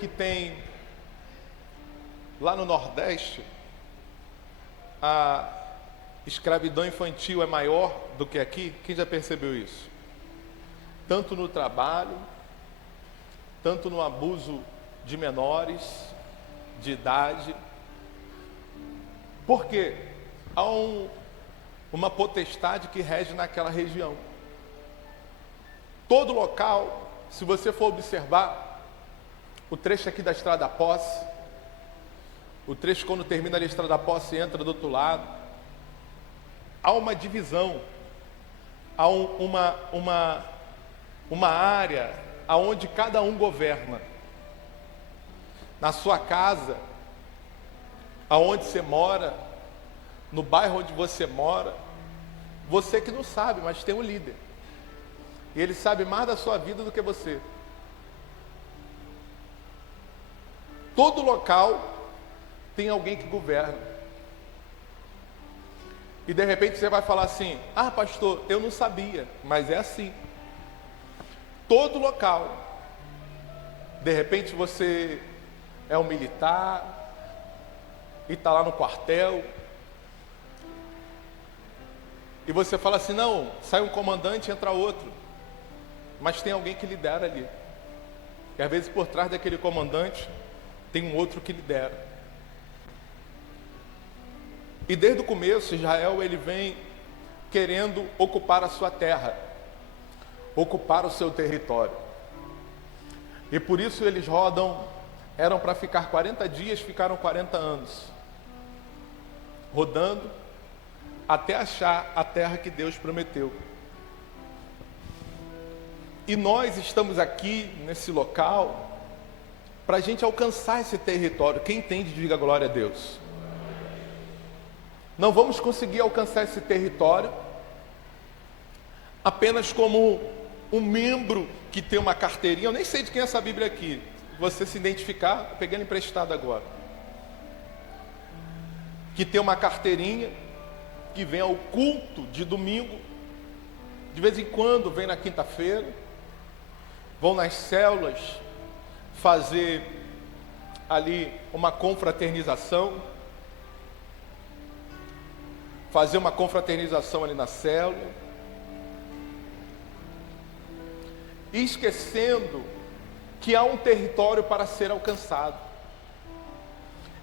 que tem lá no Nordeste, a escravidão infantil é maior do que aqui? Quem já percebeu isso? Tanto no trabalho, tanto no abuso de menores, de idade. Por quê? Há uma potestade que rege naquela região. Todo local, se você for observar, o trecho aqui da Estrada da Posse, o trecho quando termina ali a Estrada da Posse e entra do outro lado, há uma divisão, há uma área aonde cada um governa. Na sua casa, aonde você mora, no bairro onde você mora, você que não sabe, mas tem um líder. E ele sabe mais da sua vida do que você. Todo local tem alguém que governa. E de repente você vai falar assim: ah, pastor, eu não sabia, mas é assim. Todo local. De repente você é um militar e está lá no quartel. E você fala assim: não, sai um comandante e entra outro. Mas tem alguém que lidera ali. E às vezes por trás daquele comandante tem um outro que lidera. E desde o começo Israel ele vem querendo ocupar a sua terra, ocupar o seu território. E por isso eles eram para ficar 40 dias, ficaram 40 anos, rodando até achar a terra que Deus prometeu. E nós estamos aqui nesse local para a gente alcançar esse território. Quem entende, diga glória a Deus. Não vamos conseguir alcançar esse território apenas como um membro que tem uma carteirinha. Eu nem sei de quem é essa Bíblia aqui. Você se identificar, eu peguei ela emprestada agora. Que tem uma carteirinha, que vem ao culto de domingo, de vez em quando vem na quinta-feira, vão nas células fazer ali uma confraternização, ali na célula, e esquecendo que há um território para ser alcançado,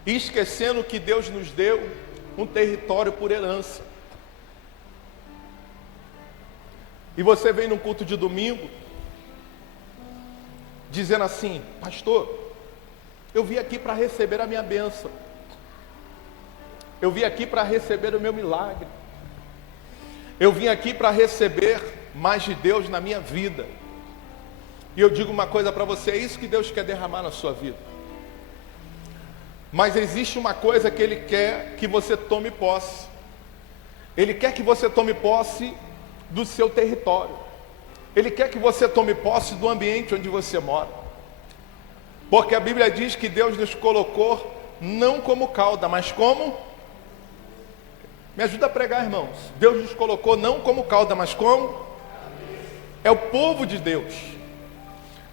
e esquecendo que Deus nos deu um território por herança. E você vem num culto de domingo dizendo assim: pastor, eu vim aqui para receber a minha bênção, eu vim aqui para receber o meu milagre, eu vim aqui para receber mais de Deus na minha vida. E eu digo uma coisa para você: é isso que Deus quer derramar na sua vida. Mas existe uma coisa que Ele quer que você tome posse. Ele quer que você tome posse do seu território. Ele quer que você tome posse do ambiente onde você mora. Porque a Bíblia diz que Deus nos colocou não como cauda, mas como... Me ajuda a pregar, irmãos. Deus nos colocou não como cauda, mas como... É o povo de Deus.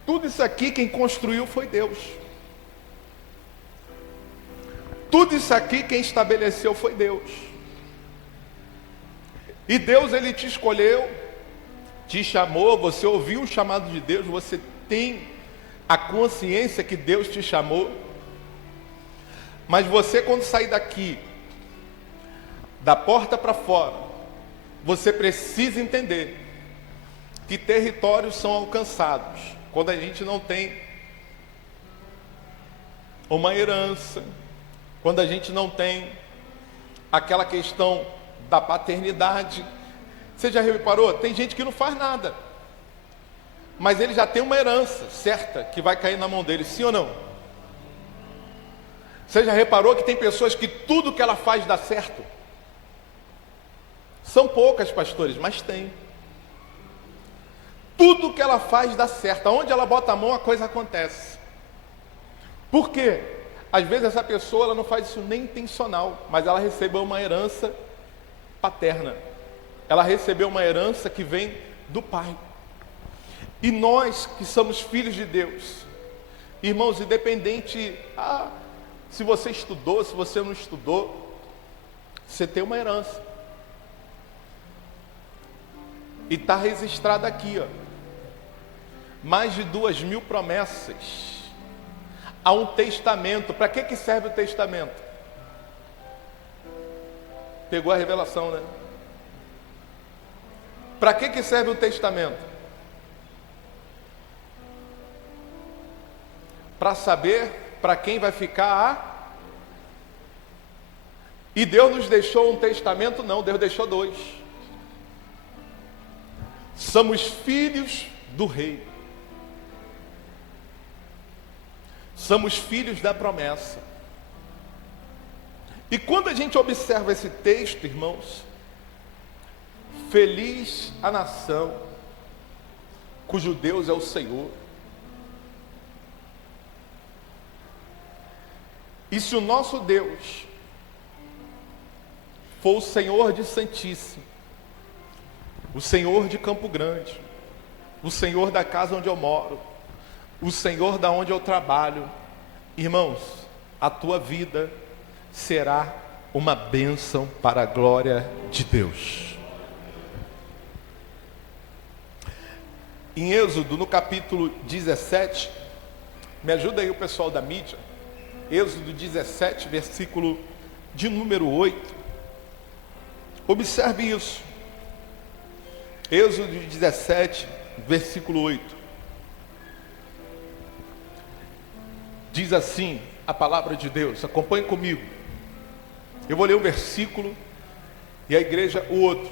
Tudo isso aqui quem construiu foi Deus. Tudo isso aqui quem estabeleceu foi Deus. E Deus, Ele te escolheu, te chamou, você ouviu o chamado de Deus, você tem a consciência que Deus te chamou. Mas você, quando sair daqui, da porta para fora, você precisa entender que territórios são alcançados quando a gente não tem uma herança, quando a gente não tem aquela questão da paternidade. Você já reparou? Tem gente que não faz nada, mas ele já tem uma herança certa que vai cair na mão dele, sim ou não? Você já reparou que tem pessoas que tudo que ela faz dá certo? São poucas, pastores, mas tem. Tudo que ela faz dá certo. Aonde ela bota a mão, a coisa acontece. Por quê? Às vezes essa pessoa ela não faz isso nem intencional, mas ela recebeu uma herança paterna. Ela recebeu uma herança que vem do pai. E nós que somos filhos de Deus, Irmãos, independente, se você estudou, se você não estudou, você tem uma herança. E está registrado aqui, mais de 2.000 promessas. Há um testamento. Para que serve o testamento? Pegou a revelação, né? Para que serve o testamento? Para saber para quem vai ficar E Deus nos deixou um testamento? Não, Deus deixou 2. Somos filhos do rei. Somos filhos da promessa. E quando a gente observa esse texto, irmãos, feliz a nação cujo Deus é o Senhor. E se o nosso Deus for o Senhor de Santíssimo, o Senhor de Campo Grande, o Senhor da casa onde eu moro, o Senhor da onde eu trabalho, irmãos, a tua vida será uma bênção para a glória de Deus. Em Êxodo, no capítulo 17, me ajuda aí o pessoal da mídia, Êxodo 17, versículo de número 8, observe isso, Êxodo 17, versículo 8, diz assim a palavra de Deus, acompanhe comigo, eu vou ler um versículo e a igreja o outro.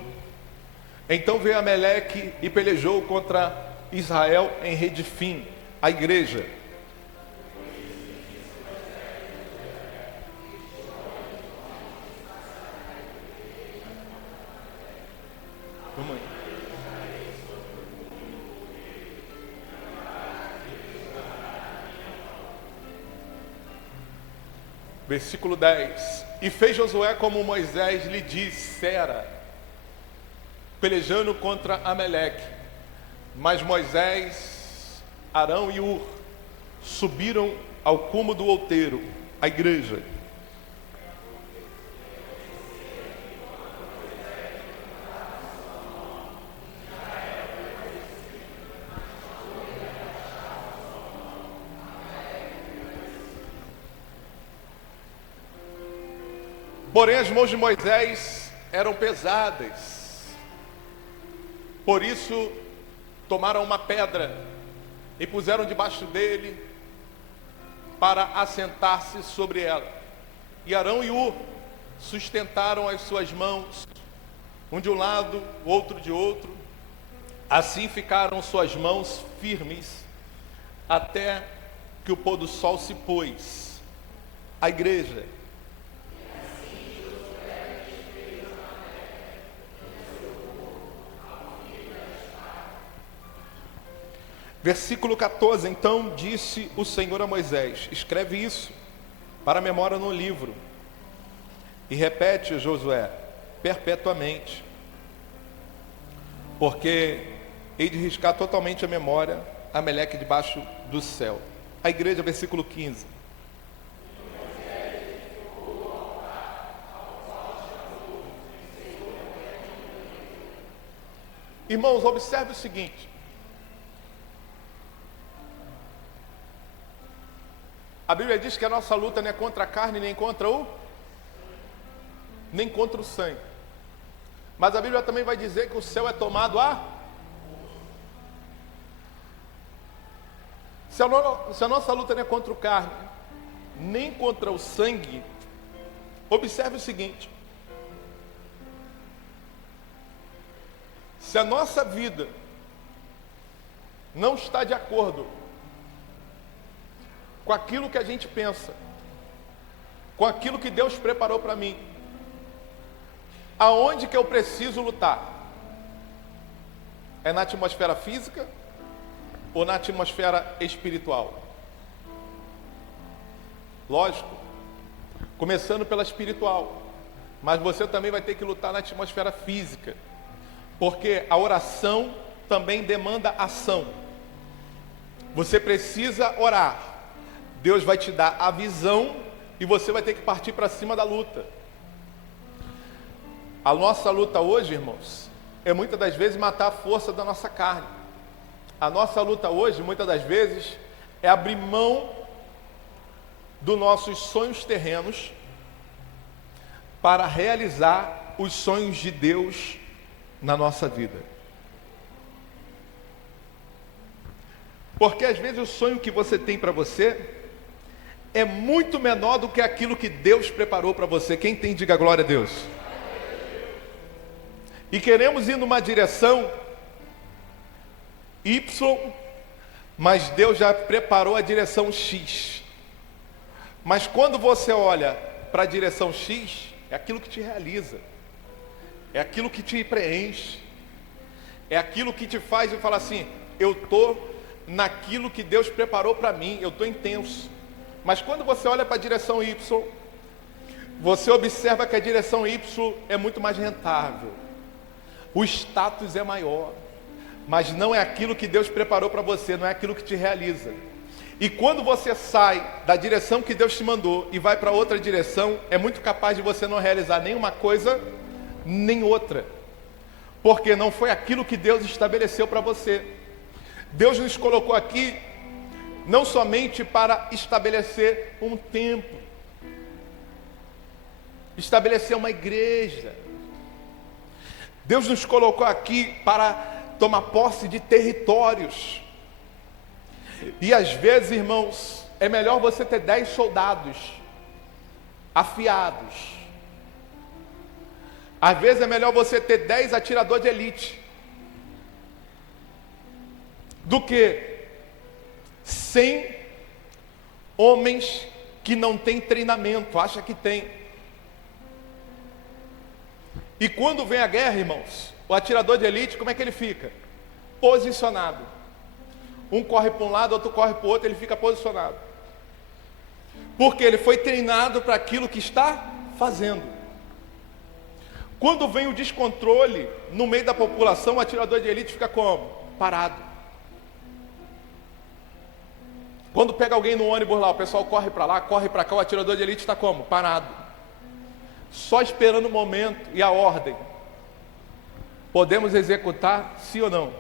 Então veio Amaleque e pelejou contra Israel em Redifim, a igreja. Vamos aí. Versículo 10. E fez Josué como Moisés lhe dissera, pelejando contra Amaleque. Mas Moisés, Arão e Ur subiram ao cume do outeiro, a igreja. Porém as mãos de Moisés eram pesadas, por isso tomaram uma pedra e puseram debaixo dele para assentar-se sobre ela. E Arão e Ur sustentaram as suas mãos, um de um lado, o outro de outro. Assim ficaram suas mãos firmes até que o pôr do sol se pôs. A igreja. Versículo 14, então disse o Senhor a Moisés, escreve isso para a memória no livro, e repete, Josué, perpetuamente, porque hei de riscar totalmente a memória, Amaleque debaixo do céu. A igreja, versículo 15. Irmãos, observe o seguinte, a Bíblia diz que a nossa luta não é contra a carne, nem contra o sangue. Mas a Bíblia também vai dizer que o céu é tomado Se a nossa luta não é contra o carne, nem contra o sangue, observe o seguinte. Se a nossa vida não está de acordo com aquilo que a gente pensa, com aquilo que Deus preparou para mim, aonde que eu preciso lutar? É na atmosfera física ou na atmosfera espiritual? Lógico, começando pela espiritual, mas você também vai ter que lutar na atmosfera física, porque a oração também demanda ação. Você precisa orar, Deus vai te dar a visão e você vai ter que partir para cima da luta. A nossa luta hoje, irmãos, é muitas das vezes matar a força da nossa carne. A nossa luta hoje, muitas das vezes, é abrir mão dos nossos sonhos terrenos para realizar os sonhos de Deus na nossa vida. Porque às vezes o sonho que você tem para você é muito menor do que aquilo que Deus preparou para você. Quem tem, diga glória a Deus. E queremos ir numa direção Y, mas Deus já preparou a direção X. Mas quando você olha para a direção X, é aquilo que te realiza, é aquilo que te preenche, é aquilo que te faz falar assim: eu estou naquilo que Deus preparou para mim, eu estou intenso. Mas quando você olha para a direção Y, você observa que a direção Y é muito mais rentável, o status é maior, mas não é aquilo que Deus preparou para você, não é aquilo que te realiza. E quando você sai da direção que Deus te mandou e vai para outra direção, é muito capaz de você não realizar nenhuma coisa, nem outra, porque não foi aquilo que Deus estabeleceu para você. Deus nos colocou aqui não somente para estabelecer um templo, estabelecer uma igreja. Deus nos colocou aqui para tomar posse de territórios. E às vezes, irmãos, é melhor você ter 10 soldados afiados. Às vezes é melhor você ter 10 atiradores de elite do que 100 homens que não têm treinamento, acha que tem. E quando vem a guerra, irmãos, o atirador de elite, como é que ele fica? Posicionado. Um corre para um lado, outro corre para o outro, ele fica posicionado. Porque ele foi treinado para aquilo que está fazendo. Quando vem o descontrole no meio da população, o atirador de elite fica como? Parado. Quando pega alguém no ônibus lá, o pessoal corre para lá, corre para cá, o atirador de elite está como? Parado. Só esperando o momento e a ordem. Podemos executar, sim ou não?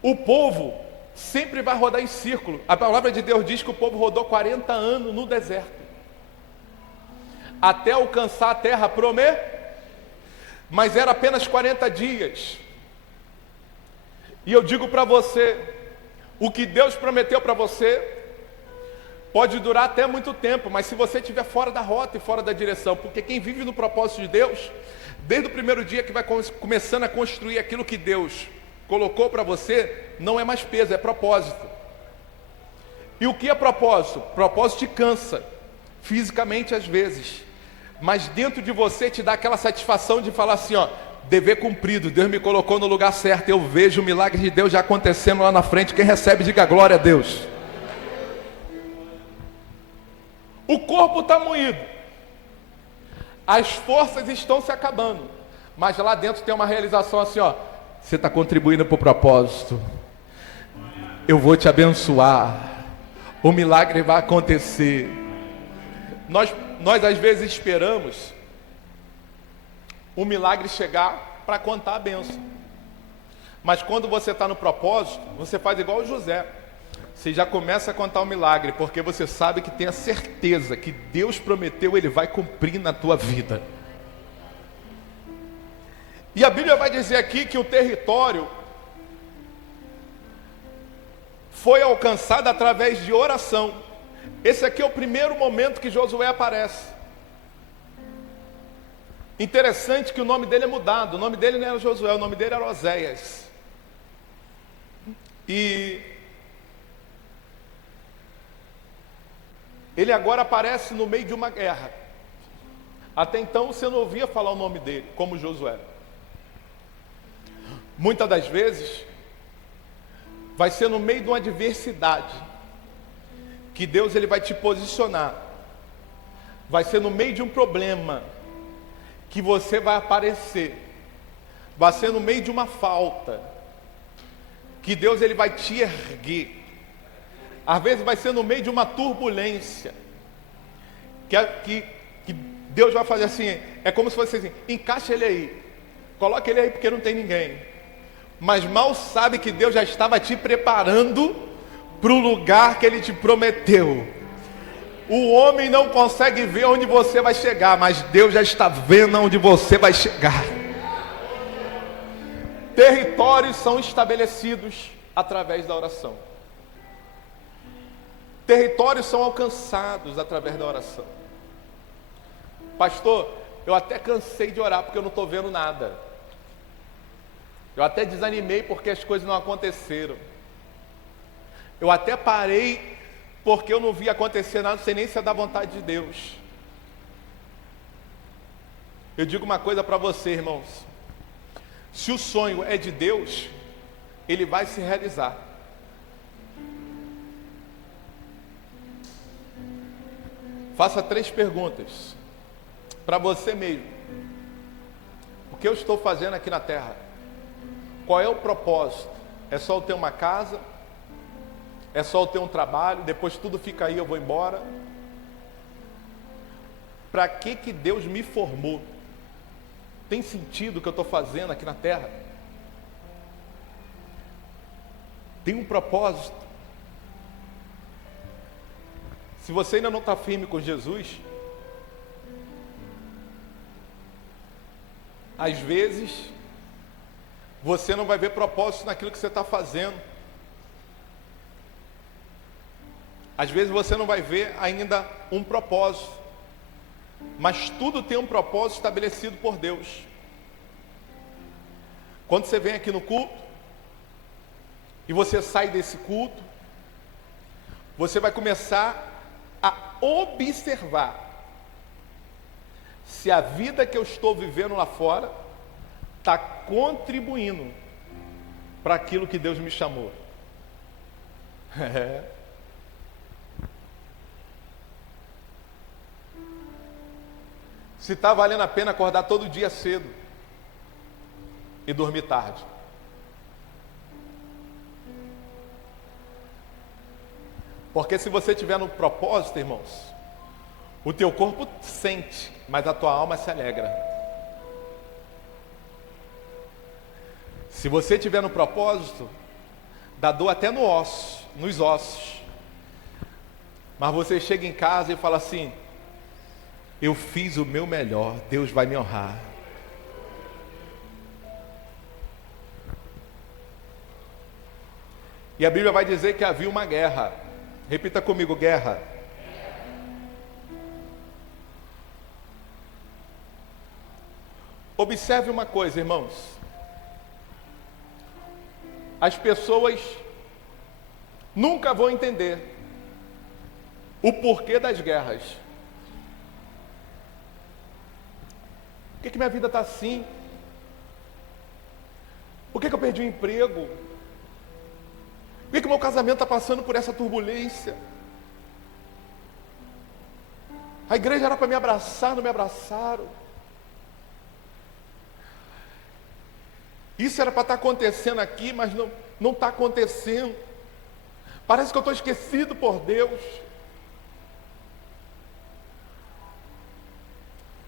O povo sempre vai rodar em círculo. A palavra de Deus diz que o povo rodou 40 anos no deserto, até alcançar a terra prometida, mas era apenas 40 dias. E eu digo para você, o que Deus prometeu para você pode durar até muito tempo, mas se você estiver fora da rota e fora da direção, porque quem vive no propósito de Deus, desde o primeiro dia que vai começando a construir aquilo que Deus colocou para você, não é mais peso, é propósito. E o que é propósito? Propósito te cansa, fisicamente às vezes, mas dentro de você te dá aquela satisfação de falar assim, ó, dever cumprido, Deus me colocou no lugar certo, eu vejo o milagre de Deus já acontecendo lá na frente. Quem recebe, diga glória a Deus. O corpo está moído, as forças estão se acabando, mas lá dentro tem uma realização assim, ó, você está contribuindo para o propósito, eu vou te abençoar, o milagre vai acontecer. Nós às vezes esperamos o milagre chegar para contar a bênção, mas quando você está no propósito, você faz igual o José, você já começa a contar o milagre, porque você sabe que tem a certeza que Deus prometeu, Ele vai cumprir na tua vida. E a Bíblia vai dizer aqui que o território foi alcançado através de oração. Esse aqui é o primeiro momento que Josué aparece. Interessante que o nome dele é mudado, o nome dele não era Josué, o nome dele era Oséias. E ele agora aparece no meio de uma guerra. Até então você não ouvia falar o nome dele, como Josué. Muitas das vezes, vai ser no meio de uma adversidade que Deus ele vai te posicionar. Vai ser no meio de um problema que você vai aparecer. Vai ser no meio de uma falta que Deus ele vai te erguer. Às vezes vai ser no meio de uma turbulência, que Deus vai fazer assim, é como se fosse assim, encaixa ele aí, coloca ele aí porque não tem ninguém. Mas mal sabe que Deus já estava te preparando para o lugar que Ele te prometeu. O homem não consegue ver onde você vai chegar, mas Deus já está vendo onde você vai chegar. Territórios são estabelecidos através da oração. Territórios são alcançados através da oração. Pastor, eu até cansei de orar porque eu não estou vendo nada. Eu até desanimei porque as coisas não aconteceram. Eu até parei porque eu não vi acontecer nada, não sei nem se é da vontade de Deus. Eu digo uma coisa para você, irmãos. Se o sonho é de Deus, ele vai se realizar. Faça 3 perguntas para você mesmo. O que eu estou fazendo aqui na terra? Qual é o propósito? É só eu ter uma casa? É só eu ter um trabalho? Depois tudo fica aí, eu vou embora? Para que Deus me formou? Tem sentido o que eu estou fazendo aqui na terra? Tem um propósito? Se você ainda não está firme com Jesus, às vezes você não vai ver propósito naquilo que você está fazendo. Às vezes você não vai ver ainda um propósito. Mas tudo tem um propósito estabelecido por Deus. Quando você vem aqui no culto, e você sai desse culto, você vai começar a observar se a vida que eu estou vivendo lá fora está contribuindo para aquilo que Deus me chamou. Se está valendo a pena acordar todo dia cedo e dormir tarde. Porque se você tiver no propósito, irmãos, o teu corpo sente, mas a tua alma se alegra. Se você tiver no propósito, dá dor até no osso, nos ossos. Mas você chega em casa e fala assim: eu fiz o meu melhor, Deus vai me honrar. E a Bíblia vai dizer que havia uma guerra. Repita comigo: guerra. Observe uma coisa, irmãos. As pessoas nunca vão entender o porquê das guerras. Por que minha vida está assim? Por que eu perdi o emprego? Por que o meu casamento está passando por essa turbulência? A igreja era para me abraçar, não me abraçaram. Isso era para estar acontecendo aqui, mas não está acontecendo. Parece que eu estou esquecido por Deus.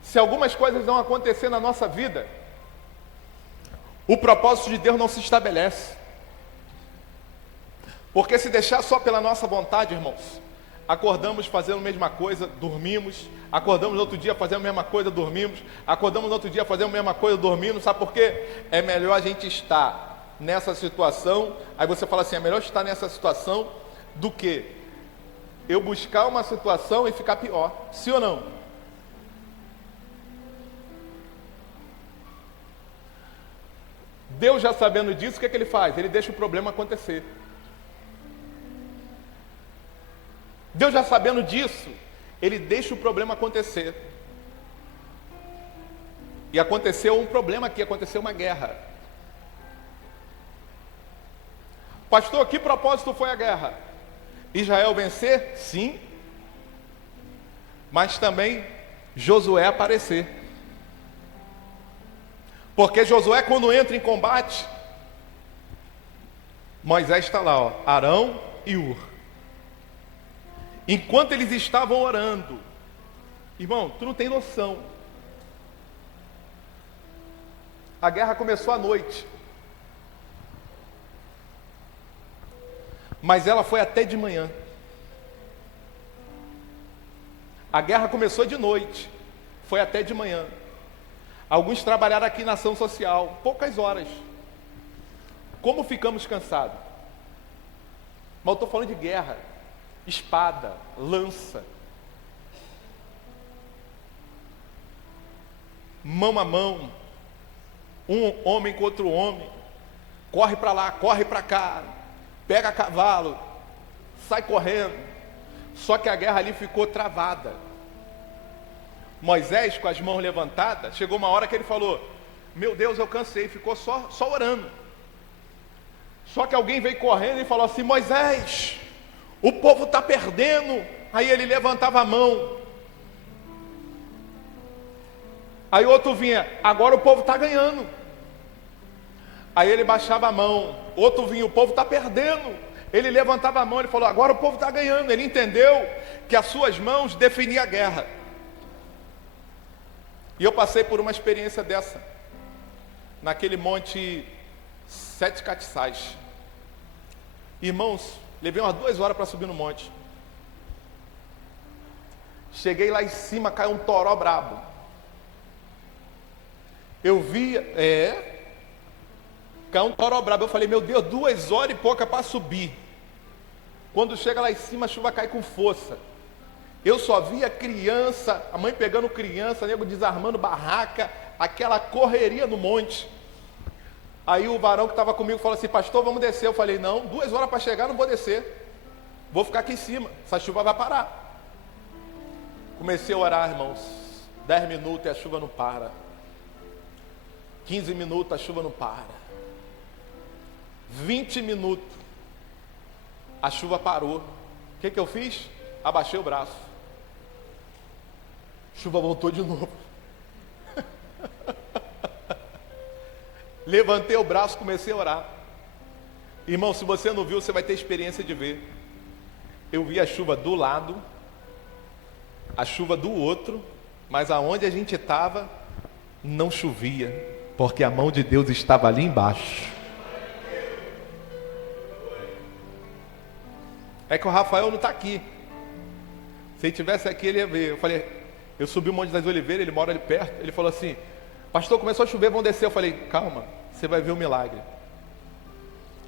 Se algumas coisas não acontecer na nossa vida, o propósito de Deus não se estabelece. Porque se deixar só pela nossa vontade, irmãos, acordamos fazendo a mesma coisa, dormimos, acordamos no outro dia fazendo a mesma coisa, dormimos, acordamos no outro dia fazendo a mesma coisa, dormimos. Sabe por quê? É melhor a gente estar nessa situação. Aí você fala assim: é melhor estar nessa situação do que eu buscar uma situação e ficar pior. Sim ou não? Deus, já sabendo disso, o que Ele faz? Ele deixa o problema acontecer. Deus, já sabendo disso, Ele deixa o problema acontecer. E aconteceu um problema aqui, aconteceu uma guerra. Pastor, que propósito foi a guerra? Israel vencer? Sim. Mas também Josué aparecer. Porque Josué, quando entra em combate, Moisés está lá, ó, Arão e Hur. Enquanto eles estavam orando, irmão, tu não tem noção. A guerra começou à noite, mas ela foi até de manhã. A guerra começou de noite, foi até de manhã. Alguns trabalharam aqui na ação social, poucas horas. Como ficamos cansados? Mas eu estou falando de guerra, espada, lança, mão a mão, um homem com outro homem, corre para lá, corre para cá, pega cavalo, sai correndo. Só que a guerra ali ficou travada. Moisés, com as mãos levantadas, chegou uma hora que ele falou: meu Deus, eu cansei, ficou só orando. Só que alguém veio correndo e falou assim: Moisés, o povo está perdendo. Aí ele levantava a mão. Aí outro vinha: agora o povo está ganhando. Aí ele baixava a mão. Outro vinha: o povo está perdendo. Ele levantava a mão, ele falou: agora o povo está ganhando. Ele entendeu que as suas mãos definiam a guerra. E eu passei por uma experiência dessa, naquele monte Sete Catiçais. Irmãos, levei umas 2 horas para subir no monte. Cheguei lá em cima, caiu um toró brabo. Eu vi, caiu um toró brabo. Eu falei: meu Deus, 2 horas e pouca para subir. Quando chega lá em cima, a chuva cai com força. Eu só via criança, a mãe pegando criança, nego desarmando barraca, aquela correria no monte. Aí o varão que estava comigo falou assim: pastor, vamos descer. Eu falei: não, 2 horas para chegar, não vou descer. Vou ficar aqui em cima, essa chuva vai parar. Comecei a orar, irmãos. 10 minutos e a chuva não para. 15 minutos, a chuva não para. 20 minutos, a chuva parou. O que eu fiz? Abaixei o braço. Chuva voltou de novo. Levantei o braço, comecei a orar. Irmão, se você não viu, você vai ter experiência de ver. Eu vi a chuva do lado, a chuva do outro, mas aonde a gente estava, não chovia, porque a mão de Deus estava ali embaixo. É que o Rafael não está aqui. Se ele estivesse aqui, ele ia ver. Eu subi o Monte das Oliveiras, ele mora ali perto. Ele falou assim: pastor, começou a chover, vamos descer. Eu falei: calma, você vai ver o milagre.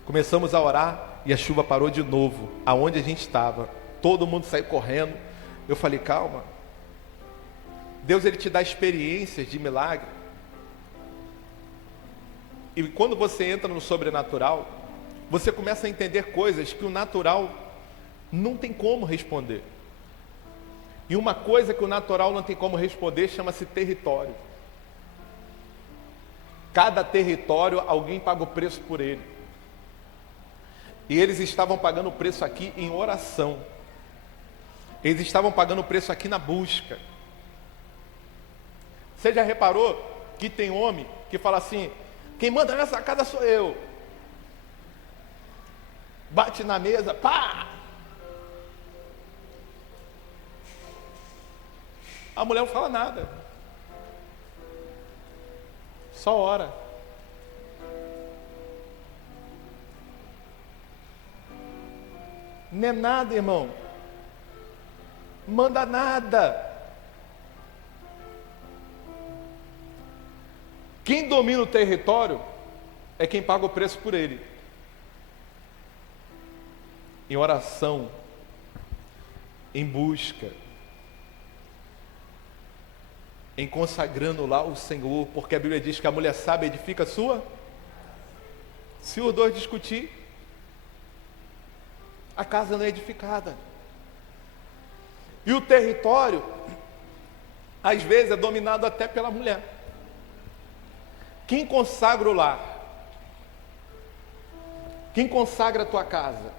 Começamos a orar e a chuva parou de novo. Aonde a gente estava, todo mundo saiu correndo. Eu falei: calma. Deus, ele te dá experiências de milagre. E quando você entra no sobrenatural, você começa a entender coisas que o natural não tem como responder. E uma coisa que o natural não tem como responder chama-se território. Cada território, alguém paga o preço por ele. E eles estavam pagando o preço aqui em oração. Eles estavam pagando o preço aqui na busca. Você já reparou que tem homem que fala assim: quem manda nessa casa sou eu. Bate na mesa, pá! A mulher não fala nada. Só ora. Não é nada, irmão. Manda nada. Quem domina o território é quem paga o preço por ele. Em oração, em busca, em consagrando lá o Senhor, porque a Bíblia diz que a mulher sábia edifica a sua. Se os dois discutir, a casa não é edificada. E o território, às vezes, é dominado até pela mulher. Quem consagra o lar? Quem consagra a tua casa?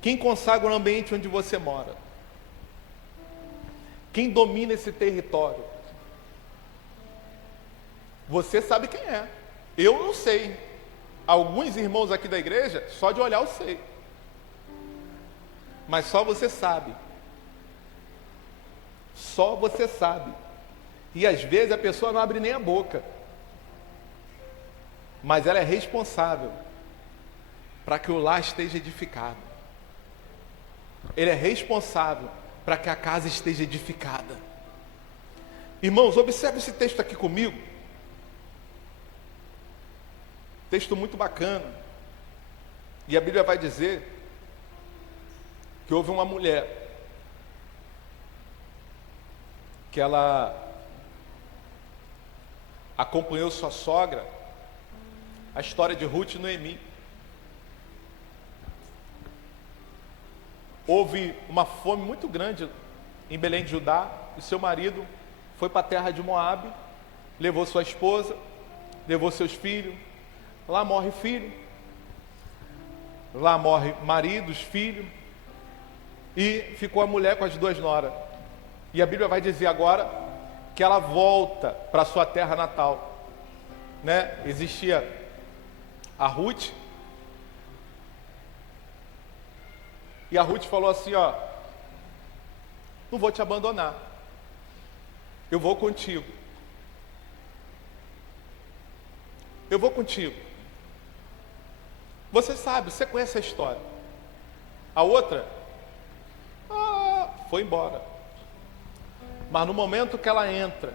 Quem consagra o ambiente onde você mora? Quem domina esse território? Você sabe quem é. Eu não sei. alguns irmãos aqui da igreja, só de olhar eu sei. Mas só você sabe. Só você sabe. E às vezes a pessoa não abre nem a boca. Mas ela é responsável para que o lar esteja edificado. Ele é responsável para que a casa esteja edificada. Irmãos, observe esse texto aqui comigo. Texto muito bacana. E a Bíblia vai dizer que houve uma mulher que ela acompanhou sua sogra, a história de Ruth e Noemi. Houve uma fome muito grande em Belém de Judá, e seu marido foi para a terra de Moabe, levou sua esposa, levou seus filhos, lá morre filho, lá morre marido, filho, e ficou a mulher com as duas noras. E a Bíblia vai dizer agora que ela volta para sua terra natal, né? Existia a Ruth, e a Ruth falou assim, ó, não vou te abandonar, eu vou contigo, eu vou contigo. Você sabe, você conhece a história. A outra, foi embora. Mas no momento que ela entra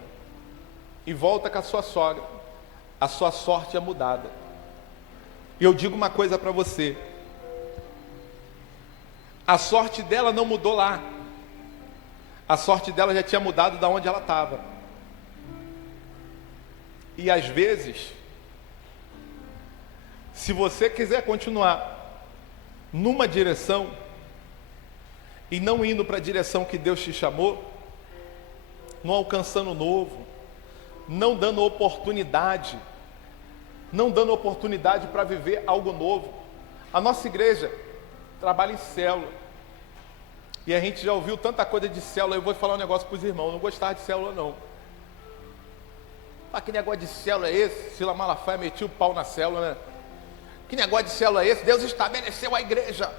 e volta com a sua sogra, a sua sorte é mudada. E eu digo uma coisa para você: a sorte dela não mudou lá. A sorte dela já tinha mudado da onde ela estava. E às vezes, se você quiser continuar numa direção e não indo para a direção que Deus te chamou, não alcançando o novo, não dando oportunidade para viver algo novo. A nossa igreja trabalha em célula, e a gente já ouviu tanta coisa de célula. Eu vou falar um negócio para os irmãos: não gostava de célula não. Que negócio de célula é esse? Sila Malafaia metia o pau na célula, né? Que negócio de célula é esse? Deus estabeleceu a igreja.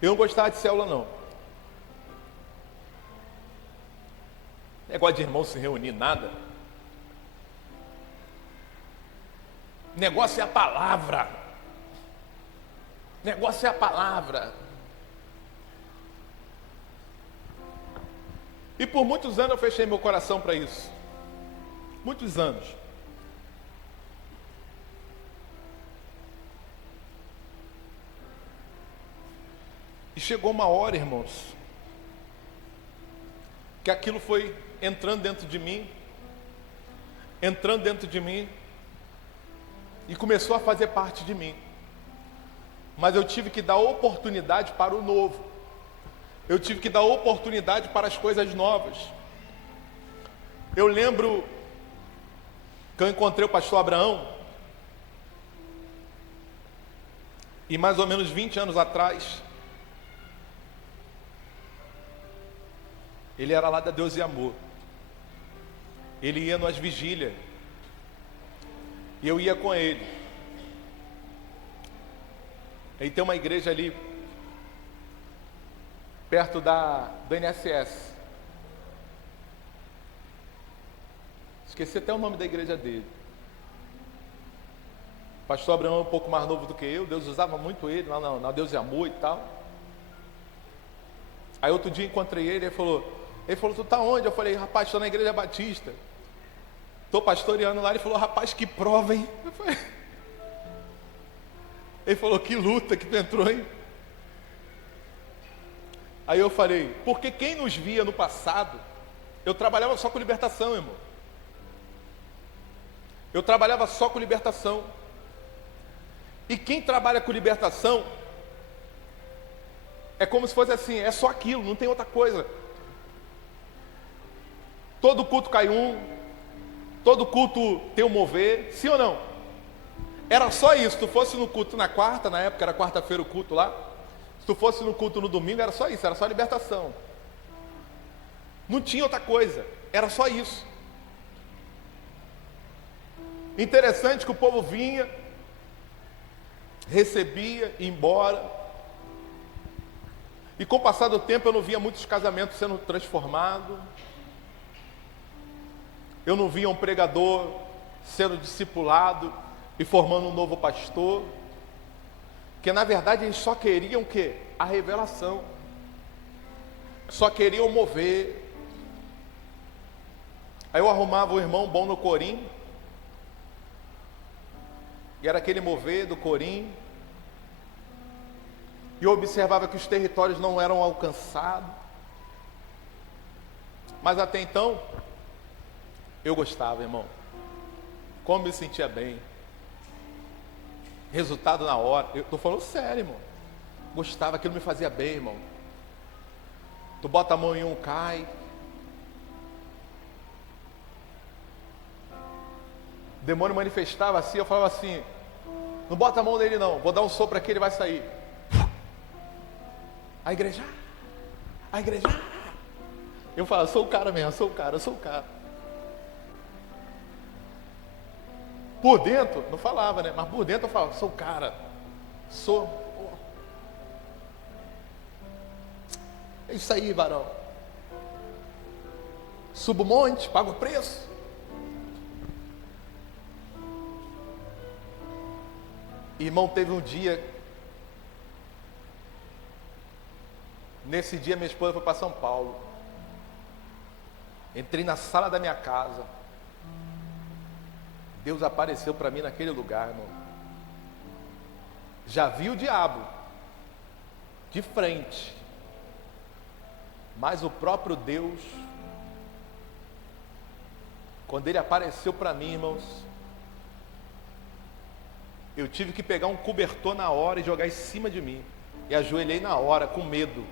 Eu não gostava de célula não. Negócio de irmão se reunir, nada. Negócio é a palavra. Negócio é a palavra. E por muitos anos eu fechei meu coração para isso. Muitos anos. E chegou uma hora, irmãos, que aquilo foi entrando dentro de mim, e começou a fazer parte de mim. Mas eu tive que dar oportunidade para o novo. Eu tive que dar oportunidade para as coisas novas. Eu lembro que eu encontrei o pastor Abraão, e mais ou menos 20 anos atrás, ele era lá da Deus e Amor. Ele ia nas vigílias, e eu ia com ele. Aí tem uma igreja ali perto do INSS. Esqueci até o nome da igreja dele. O pastor Abraão é um pouco mais novo do que eu. Deus usava muito ele lá na Deus e Amor e tal. Aí outro dia encontrei ele, ele falou, tu tá onde? Eu falei, rapaz, estou na igreja batista, estou pastoreando lá. Ele falou, rapaz, que prova, hein? Ele falou, que luta que tu entrou, hein? Aí eu falei, porque quem nos via no passado, eu trabalhava só com libertação, irmão. Eu trabalhava só com libertação. E quem trabalha com libertação é como se fosse assim, é só aquilo, não tem outra coisa. Todo culto cai um, todo culto tem um mover, sim ou não? Era só isso. Se tu fosse no culto na quarta, na época era quarta-feira o culto lá, se tu fosse no culto no domingo, era só isso, era só libertação. Não tinha outra coisa, era só isso. Interessante que o povo vinha, recebia, ia embora. E com o passar do tempo eu não via muitos casamentos sendo transformados. Eu não via um pregador sendo discipulado e formando um novo pastor. Porque na verdade eles só queriam o quê? A revelação. Só queriam mover. Aí eu arrumava um irmão bom no corim. E era aquele mover do corim. E eu observava que os territórios não eram alcançados. Mas até então, eu gostava, irmão. Como me sentia bem. Resultado na hora. Eu estou falando sério, irmão. Gostava, aquilo me fazia bem, irmão. Tu bota a mão em um, cai. O demônio manifestava assim, eu falava assim, não bota a mão nele não, vou dar um sopro aqui, ele vai sair. A igreja. Eu falava, sou o cara mesmo, eu sou o cara. Por dentro, não falava, né? Mas por dentro eu falava, sou o cara. É isso aí, varão. Subo o monte, pago o preço. Irmão, teve um dia. Nesse dia minha esposa foi para São Paulo. Entrei na sala da minha casa. Deus apareceu para mim naquele lugar, irmão. Já vi o diabo de frente, mas o próprio Deus, quando ele apareceu para mim, irmãos, eu tive que pegar um cobertor na hora e jogar em cima de mim. E ajoelhei na hora, com medo.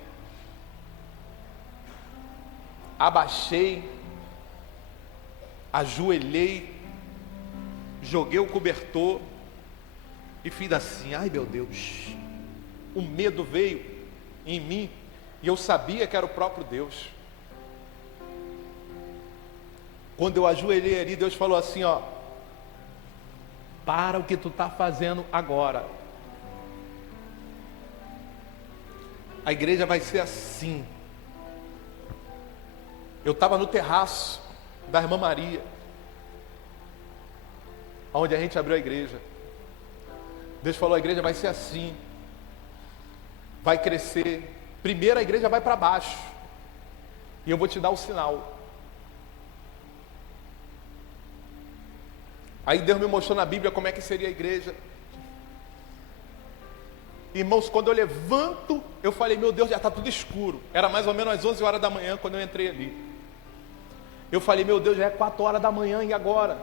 Abaixei, ajoelhei, joguei o cobertor e fiz assim, ai meu Deus. O medo veio em mim e eu sabia que era o próprio Deus. Quando eu ajoelhei ali, Deus falou assim, ó, para o que tu está fazendo agora. A igreja vai ser assim. Eu estava no terraço da irmã Maria, onde a gente abriu a igreja. Deus falou, a igreja vai ser assim. Vai crescer. Primeiro a igreja vai para baixo. E eu vou te dar o sinal. Aí Deus me mostrou na Bíblia como é que seria a igreja. Irmãos, quando eu levanto, eu falei, meu Deus, já está tudo escuro. Era mais ou menos às 11 horas da manhã quando eu entrei ali. Eu falei, meu Deus, já é 4 horas da manhã e agora?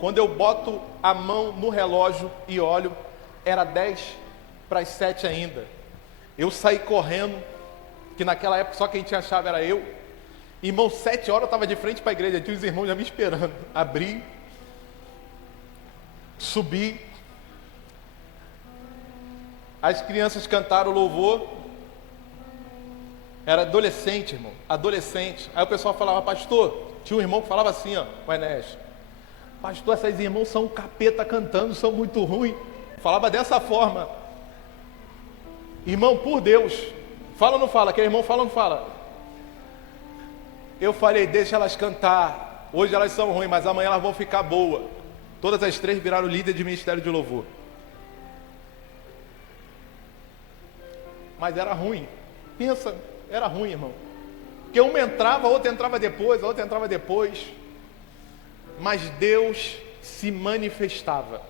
Quando eu boto a mão no relógio e olho, era 10 para as 7 ainda. Eu saí correndo, que naquela época só quem tinha chave era eu. Irmão, 7 horas eu estava de frente para a igreja, tinha os irmãos já me esperando. Abri, subi. As crianças cantaram o louvor. Era adolescente, irmão, adolescente. Aí o pessoal falava, pastor, tinha um irmão que falava assim, ó, o Enés, pastor, essas irmãos são um capeta cantando, são muito ruins. Falava dessa forma. Irmão, por Deus, fala ou não fala? Aquele irmão fala ou não fala? Eu falei, deixa elas cantar. Hoje elas são ruins, mas amanhã elas vão ficar boas. Todas as 3 viraram líder de ministério de louvor. Mas era ruim. Pensa, era ruim, irmão. Porque uma entrava, a outra entrava depois, a outra entrava depois. Mas Deus se manifestava.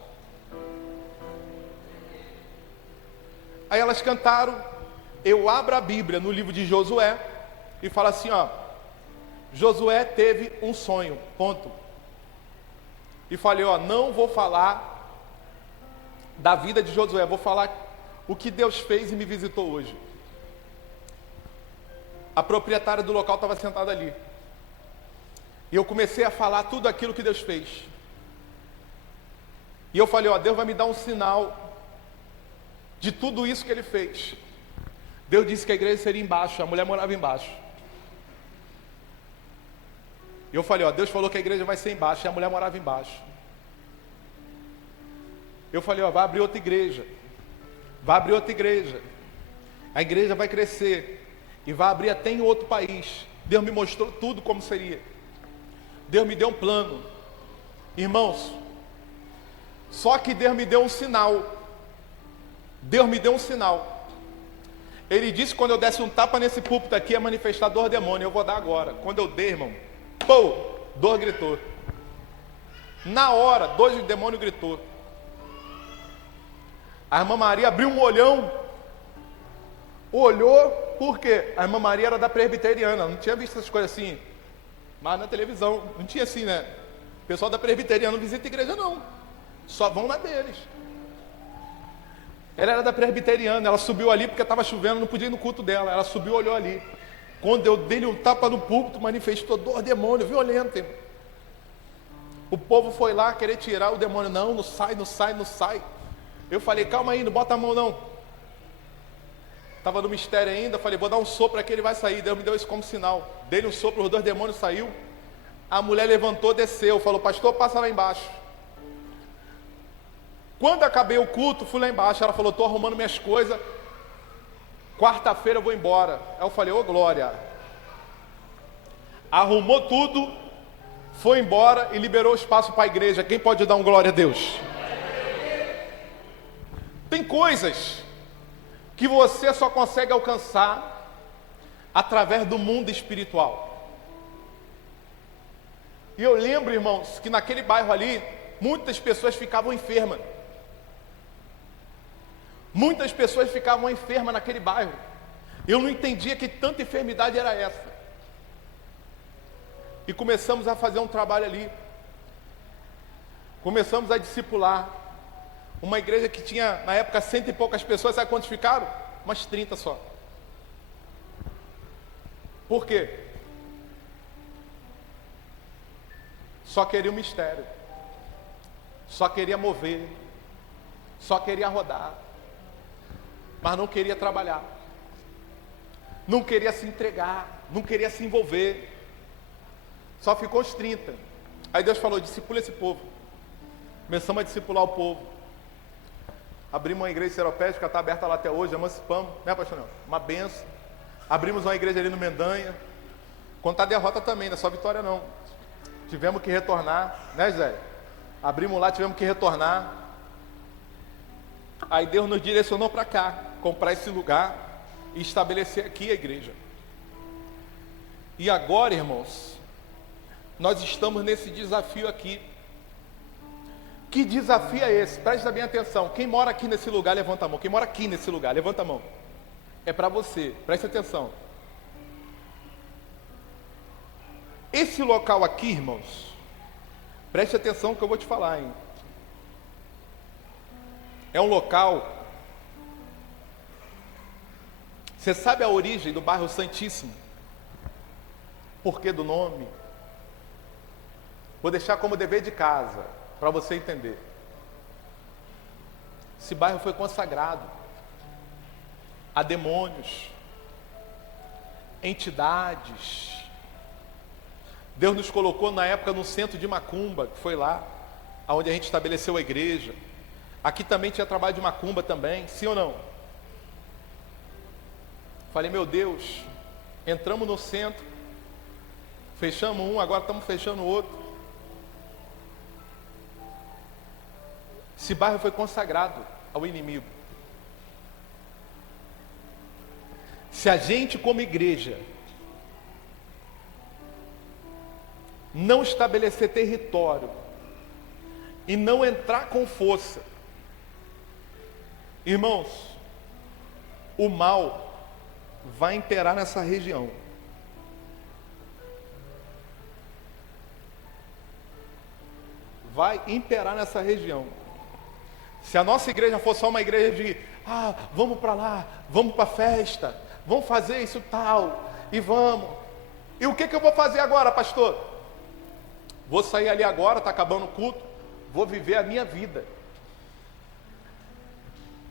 Aí elas cantaram. Eu abro a Bíblia no livro de Josué e falo assim, ó, Josué teve um sonho, ponto. E falei, ó, não vou falar da vida de Josué, vou falar o que Deus fez e me visitou hoje. A proprietária do local estava sentada ali. E eu comecei a falar tudo aquilo que Deus fez. E eu falei, ó, Deus vai me dar um sinal de tudo isso que Ele fez. Deus disse que a igreja seria embaixo, a mulher morava embaixo. E eu falei, ó, Deus falou que a igreja vai ser embaixo, e a mulher morava embaixo. Eu falei, ó, vai abrir outra igreja. Vai abrir outra igreja. A igreja vai crescer. E vai abrir até em outro país. Deus me mostrou tudo como seria. Deus me deu um plano. Irmãos, só que Deus me deu um sinal. Deus me deu um sinal. Ele disse que quando eu desse um tapa nesse púlpito aqui, ia manifestar dor demônio. Eu vou dar agora. Quando eu dei, irmão, pô, dor gritou. Na hora, dor de demônio gritou. A irmã Maria abriu um olhão. Olhou, por quê? A irmã Maria era da presbiteriana, não tinha visto essas coisas assim. Mas na televisão, não tinha assim, né? O pessoal da presbiteriana não visita a igreja, não. Só vão na deles. Ela era da presbiteriana, ela subiu ali porque estava chovendo, não podia ir no culto dela. Ela subiu, olhou ali. Quando eu dei-lhe um tapa no púlpito, manifestou dor, demônio, violento, irmão. O povo foi lá querer tirar o demônio. Não, não sai, não sai, não sai. Eu falei, calma aí, não bota a mão não. Estava no mistério ainda, falei, vou dar um sopro aqui, ele vai sair. Deus me deu isso como sinal. Dei-lhe um sopro, os 2 demônios saiu. A mulher levantou, desceu, falou, pastor, passa lá embaixo. Quando acabei o culto, fui lá embaixo. Ela falou, estou arrumando minhas coisas. Quarta-feira eu vou embora. Aí eu falei, ô glória. Arrumou tudo, foi embora e liberou o espaço para a igreja. Quem pode dar um glória a Deus? Tem coisas que você só consegue alcançar através do mundo espiritual. E eu lembro, irmãos, que naquele bairro ali, muitas pessoas ficavam enfermas. Muitas pessoas ficavam enfermas naquele bairro. Eu não entendia que tanta enfermidade era essa. E começamos a fazer um trabalho ali. Começamos a discipular. Uma igreja que tinha, na época, 100 e poucas pessoas, sabe quantos ficaram? Umas 30 só. Por quê? Só queria o mistério. Só queria mover. Só queria rodar. Mas não queria trabalhar. Não queria se entregar. Não queria se envolver. Só ficou os 30. Aí Deus falou, discipula esse povo. Começamos a discipular o povo. Abrimos uma igreja seropédica, está aberta lá até hoje, emancipamos, né, pastor Nelson? Uma benção. Abrimos uma igreja ali no Mendanha. Contar derrota também, não é só vitória não. Tivemos que retornar, né, Zé? Abrimos lá, tivemos que retornar. Aí Deus nos direcionou para cá, comprar esse lugar e estabelecer aqui a igreja. E agora, irmãos, nós estamos nesse desafio aqui. Que desafio é esse? Presta bem atenção. Quem mora aqui nesse lugar, levanta a mão. Quem mora aqui nesse lugar, levanta a mão. É para você, presta atenção. Esse local aqui, irmãos, preste atenção no que eu vou te falar, hein? É um local. Você sabe a origem do bairro Santíssimo? Por que do nome? Vou deixar como dever de casa, para você entender. Esse bairro foi consagrado a demônios, entidades. Deus nos colocou na época no centro de macumba, que foi lá onde a gente estabeleceu a igreja. Aqui também tinha trabalho de macumba também, sim ou não? Falei, meu Deus, entramos no centro, fechamos um, agora estamos fechando o outro. Esse bairro foi consagrado ao inimigo. Se a gente, como igreja, não estabelecer território e não entrar com força, irmãos, o mal vai imperar nessa região. Vai imperar nessa região. Se a nossa igreja for só uma igreja de vamos para lá, vamos para a festa, vamos fazer isso tal, e vamos. E o que eu vou fazer agora, pastor? Vou sair ali agora, está acabando o culto, vou viver a minha vida.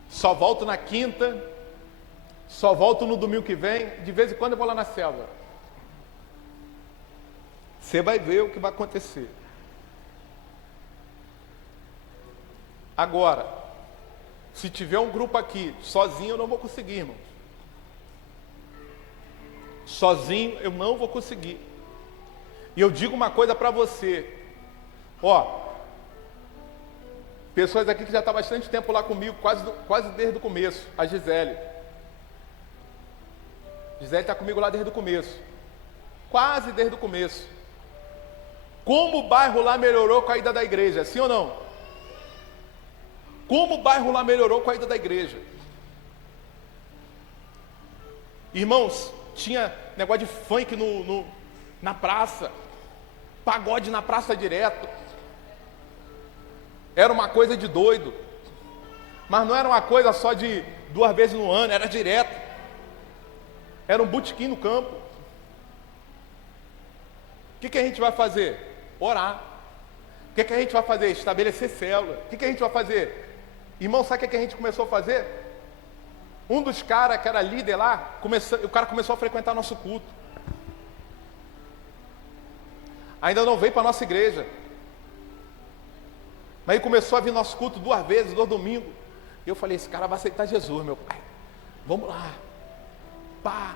Só volto na quinta, só volto no domingo que vem, de vez em quando eu vou lá na selva. Você vai ver o que vai acontecer. Agora, se tiver um grupo aqui, sozinho eu não vou conseguir, irmãos. Sozinho eu não vou conseguir. E eu digo uma coisa para você. Ó, pessoas aqui que já estão há bastante tempo lá comigo, quase desde o começo. A Gisele. Gisele está comigo lá desde o começo. Quase desde o começo. Como o bairro lá melhorou com a ida da igreja, sim ou não? Como o bairro lá melhorou com a ida da igreja. Irmãos, tinha negócio de funk na praça. Pagode na praça direto. Era uma coisa de doido. Mas não era uma coisa só de 2 vezes no ano, era direto. Era um botequim no campo. O que a gente vai fazer? Orar. O que a gente vai fazer? Estabelecer célula. O que a gente vai fazer? Irmão, sabe o que a gente começou a fazer? Um dos caras que era líder lá, o cara começou a frequentar nosso culto. Ainda não veio para a nossa igreja. Mas ele começou a vir nosso culto 2 vezes, 2 domingos. E eu falei, esse cara vai aceitar Jesus, meu pai. Vamos lá. Pá.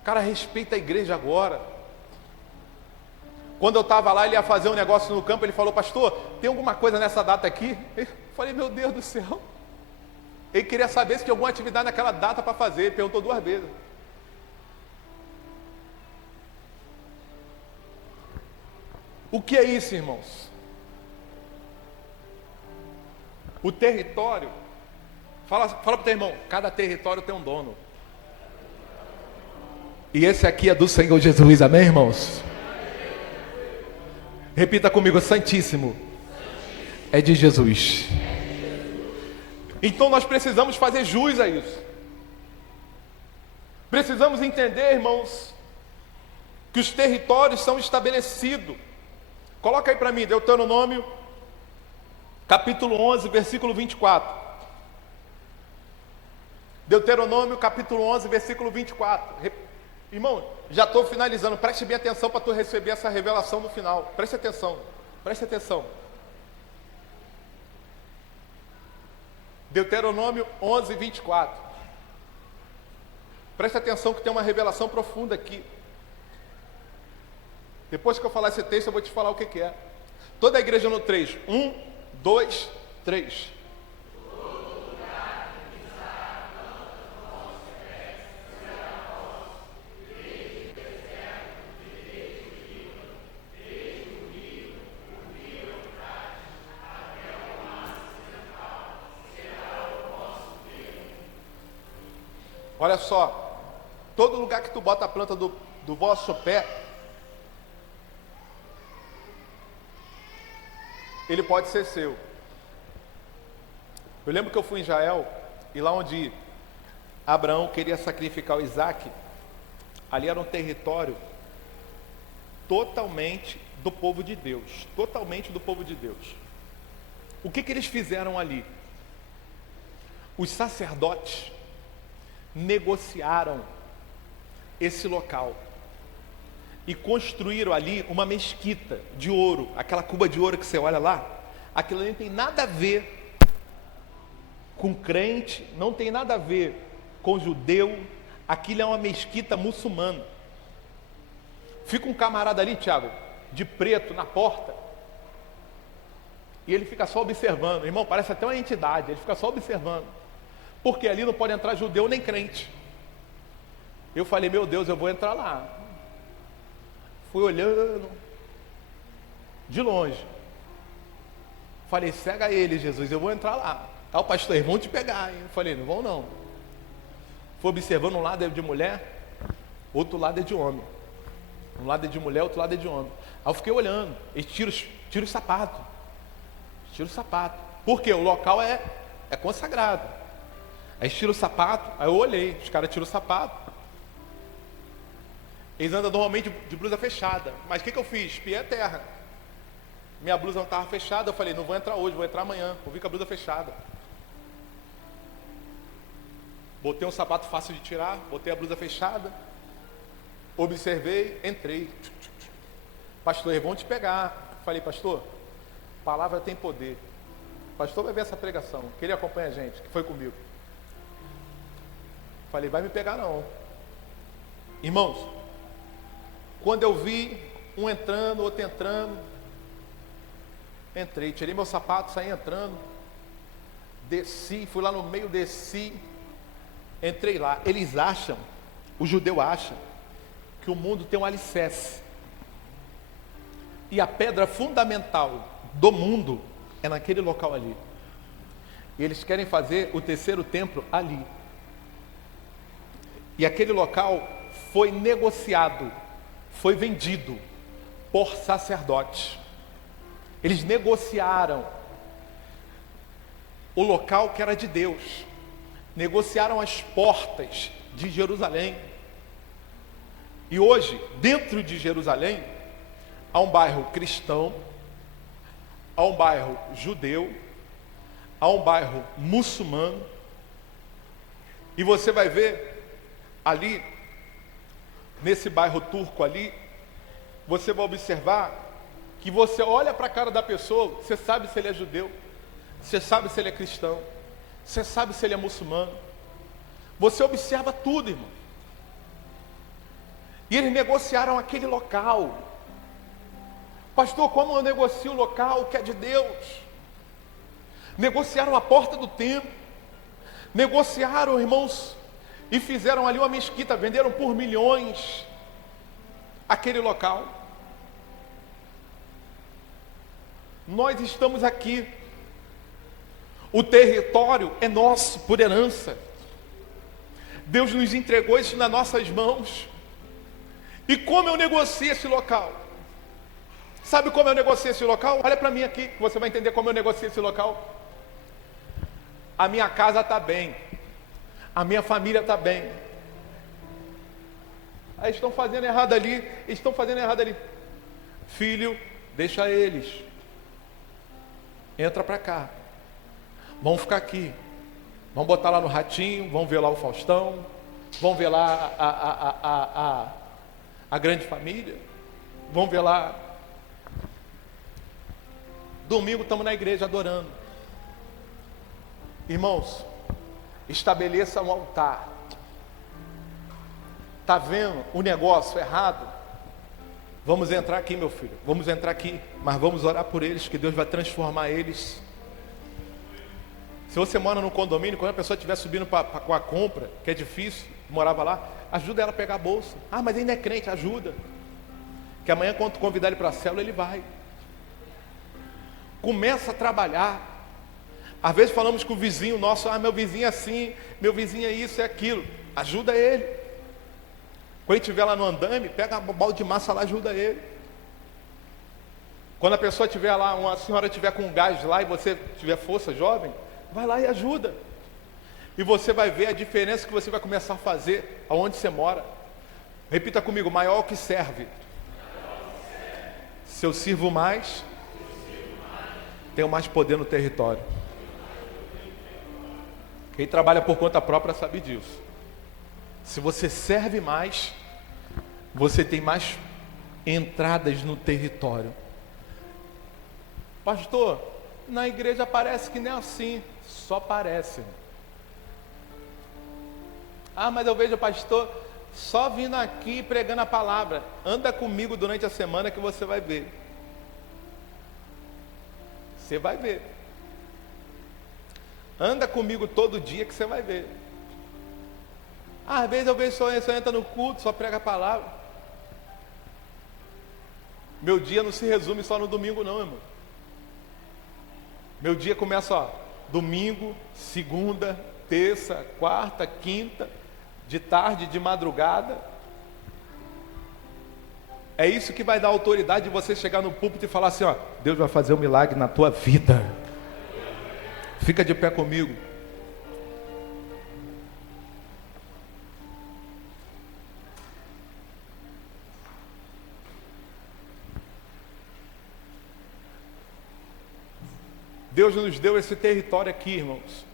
O cara respeita a igreja agora. Quando eu estava lá, ele ia fazer um negócio no campo, ele falou, pastor, tem alguma coisa nessa data aqui? Eu falei, meu Deus do céu. Ele queria saber se tinha alguma atividade naquela data para fazer, ele perguntou 2 vezes. O que é isso, irmãos? O território, fala para o teu irmão, cada território tem um dono. E esse aqui é do Senhor Jesus, amém, irmãos? Repita comigo, Santíssimo é de Jesus. Então nós precisamos fazer jus a isso. Precisamos entender, irmãos, que os territórios são estabelecidos. Coloca aí para mim, Deuteronômio, capítulo 11, versículo 24. Deuteronômio, capítulo 11, versículo 24. Irmão, já estou finalizando, preste bem atenção para tu receber essa revelação no final. Preste atenção, preste atenção. Deuteronômio 11, 24. Preste atenção que tem uma revelação profunda aqui. Depois que eu falar esse texto, eu vou te falar o que é. Toda a igreja no 3. 1, 2, 3. Olha só, todo lugar que tu bota a planta do vosso pé, ele pode ser seu. Eu lembro que eu fui em Israel, e lá onde Abraão queria sacrificar o Isaac, ali era um território totalmente do povo de Deus, totalmente do povo de Deus. O que eles fizeram ali? Os sacerdotes negociaram esse local e construíram ali uma mesquita de ouro, aquela cuba de ouro que você olha lá, aquilo ali não tem nada a ver com crente, não tem nada a ver com judeu, aquilo é uma mesquita muçulmana. Fica um camarada ali, Tiago, de preto na porta, e ele fica só observando, irmão, parece até uma entidade, ele fica só observando. Porque ali não pode entrar judeu nem crente. Eu falei, meu Deus, eu vou entrar lá. Fui olhando de longe. Falei, cega ele, Jesus, eu vou entrar lá. Aí o pastor, eles vão te pegar, hein? Eu falei, não vão não. Fui observando, um lado é de mulher, outro lado é de homem. Um lado é de mulher, outro lado é de homem. Aí eu fiquei olhando, eles tiram os sapatos. Tiram o sapato. Porque o local é consagrado. Aí tira o sapato, aí eu olhei, os caras tiram o sapato. Eles andam normalmente de blusa fechada. Mas o que eu fiz? Espiei a terra. Minha blusa não estava fechada, eu falei, não vou entrar hoje, vou entrar amanhã. Vou vir com a blusa fechada. Botei um sapato fácil de tirar, botei a blusa fechada. Observei, entrei. Pastor, eles vão te pegar. Falei, pastor, Palavra tem poder. O pastor vai ver essa pregação, que ele acompanha a gente, que foi comigo. Falei, vai me pegar não. Irmãos, quando eu vi um entrando, outro entrando, entrei, tirei meu sapato, saí entrando, desci, fui lá no meio, desci, entrei lá. Eles acham, o judeu acha, que o mundo tem um alicerce. E a pedra fundamental do mundo é naquele local ali. E eles querem fazer o terceiro templo ali. E aquele local foi negociado, foi vendido por sacerdotes. Eles negociaram o local que era de Deus, negociaram as portas de Jerusalém. E hoje, dentro de Jerusalém, há um bairro cristão, há um bairro judeu, há um bairro muçulmano, e você vai ver ali, nesse bairro turco ali, você vai observar que você olha para a cara da pessoa, você sabe se ele é judeu, você sabe se ele é cristão, você sabe se ele é muçulmano, você observa tudo, irmão. E eles negociaram aquele local. Pastor, como eu negocio o local que é de Deus? Negociaram a porta do templo, negociaram, irmãos, e fizeram ali uma mesquita, venderam por milhões aquele local. Nós estamos aqui, o território é nosso por herança. Deus nos entregou isso nas nossas mãos. E como eu negocio esse local? Sabe como eu negocio esse local? Olha para mim aqui, que você vai entender como eu negocio esse local. A minha casa está bem, a minha família está bem. Aí estão fazendo errado ali, Filho, deixa eles. Entra para cá. Vamos ficar aqui. Vamos botar lá no Ratinho, vamos ver lá o Faustão, vamos ver lá a grande família, vamos ver lá. Domingo estamos na igreja adorando. Irmãos, estabeleça um altar. Está vendo o negócio errado? Vamos entrar aqui, meu filho, vamos entrar aqui, mas vamos orar por eles, que Deus vai transformar eles. Se você mora no condomínio, quando a pessoa estiver subindo com a compra, que é difícil, morava lá, ajuda ela a pegar a bolsa. Ah, mas ainda é crente, ajuda. Que amanhã, quando tu convidar ele para a célula, ele vai. Começa a trabalhar. Às vezes falamos com o vizinho nosso, meu vizinho é assim, meu vizinho é isso, é aquilo. Ajuda ele. Quando ele estiver lá no andame, pega um balde de massa lá, ajuda ele. Quando a pessoa estiver lá, uma senhora estiver com um gás lá e você tiver força, jovem, vai lá e ajuda. E você vai ver a diferença que você vai começar a fazer aonde você mora. Repita comigo, maior que serve. Se eu sirvo mais, tenho mais poder no território. Quem trabalha por conta própria sabe disso. Se você serve mais, você tem mais entradas no território. Pastor, na igreja parece que nem assim. Só parece. Ah, mas eu vejo o pastor só vindo aqui pregando a palavra. Anda comigo durante a semana que você vai ver. Você vai ver. Anda comigo todo dia que você vai ver. Às vezes eu vejo só entra no culto, só prega a palavra. Meu dia não se resume só no domingo não, irmão. Meu dia começa, domingo, segunda, terça, quarta, quinta, de tarde, de madrugada. É isso que vai dar autoridade de você chegar no púlpito e falar assim, Deus vai fazer um milagre na tua vida. Fica de pé comigo. Deus nos deu esse território aqui, irmãos.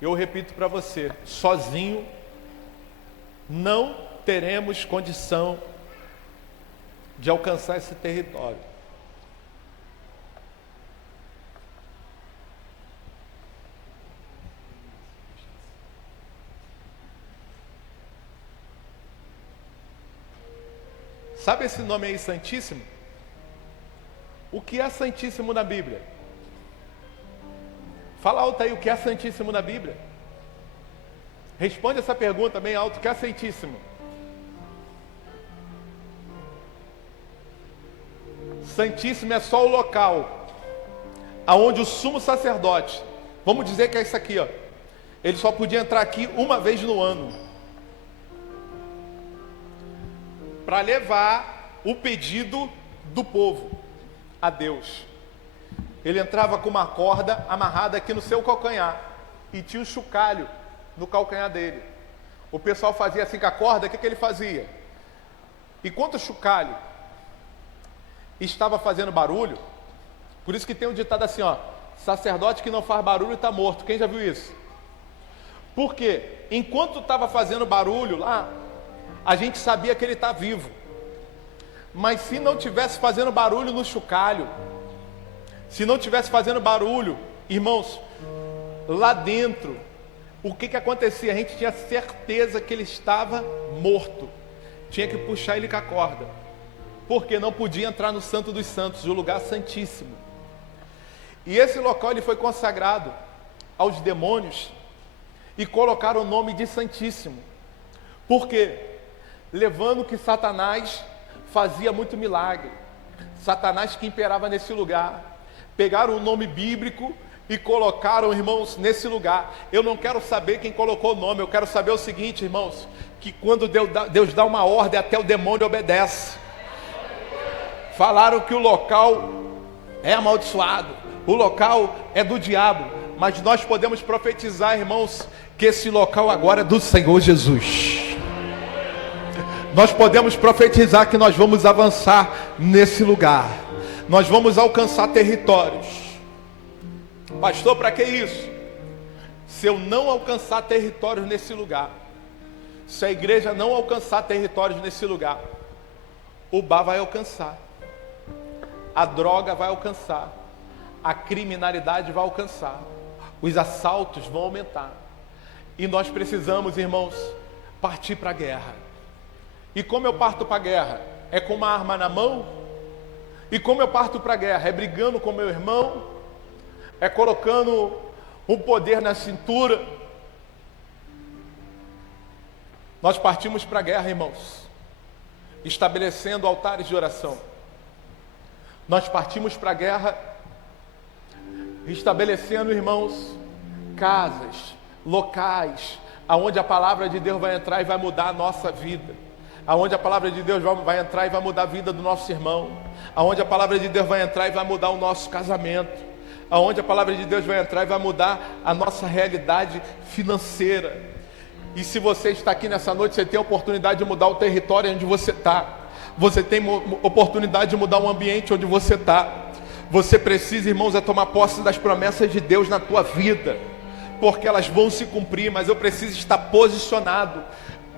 Eu repito para você, sozinho não teremos condição de alcançar esse território. Sabe esse nome aí, Santíssimo? O que é Santíssimo na Bíblia? Fala alto aí, o que é Santíssimo na Bíblia? Responde essa pergunta bem alto, o que é Santíssimo? Santíssimo é só o local aonde o sumo sacerdote, vamos dizer que é isso aqui, ó, ele só podia entrar aqui uma vez no ano, para levar o pedido do povo a Deus. Ele entrava com uma corda amarrada aqui no seu calcanhar e tinha um chocalho no calcanhar dele. O pessoal fazia assim com a corda, o que ele fazia? Enquanto o chocalho estava fazendo barulho, por isso que tem um ditado assim, ó, sacerdote que não faz barulho está morto. Quem já viu isso? Por quê? Enquanto estava fazendo barulho lá, a gente sabia que ele está vivo. Mas se não tivesse fazendo barulho no chocalho, se não tivesse fazendo barulho, irmãos, lá dentro, o que acontecia? A gente tinha certeza que ele estava morto. Tinha que puxar ele com a corda, porque não podia entrar no Santo dos Santos, o lugar santíssimo. E esse local ele foi consagrado aos demônios e colocaram o nome de Santíssimo. Por quê? Levando que Satanás fazia muito milagre. Satanás que imperava nesse lugar. Pegaram o nome bíblico e colocaram, irmãos, nesse lugar. Eu não quero saber quem colocou o nome, eu quero saber o seguinte, irmãos, que quando Deus dá uma ordem, até o demônio obedece. Falaram que o local é amaldiçoado, o local é do diabo, mas nós podemos profetizar, irmãos, que esse local agora é do Senhor Jesus. Nós podemos profetizar que nós vamos avançar nesse lugar, nós vamos alcançar territórios. Pastor, para que isso? Se eu não alcançar territórios nesse lugar, se a igreja não alcançar territórios nesse lugar, o bar vai alcançar, a droga vai alcançar, a criminalidade vai alcançar, os assaltos vão aumentar. E nós precisamos, irmãos, partir para a guerra. E como eu parto para a guerra? É com uma arma na mão? E como eu parto para a guerra? É brigando com meu irmão? É colocando um poder na cintura? Nós partimos para a guerra, irmãos, estabelecendo altares de oração. Nós partimos para a guerra estabelecendo, irmãos, casas, locais, aonde a palavra de Deus vai entrar e vai mudar a nossa vida, aonde a palavra de Deus vai entrar e vai mudar a vida do nosso irmão, aonde a palavra de Deus vai entrar e vai mudar o nosso casamento, aonde a palavra de Deus vai entrar e vai mudar a nossa realidade financeira. E se você está aqui nessa noite, você tem a oportunidade de mudar o território onde você está, você tem oportunidade de mudar o ambiente onde você está. Você precisa, irmãos, é tomar posse das promessas de Deus na tua vida, porque elas vão se cumprir, mas eu preciso estar posicionado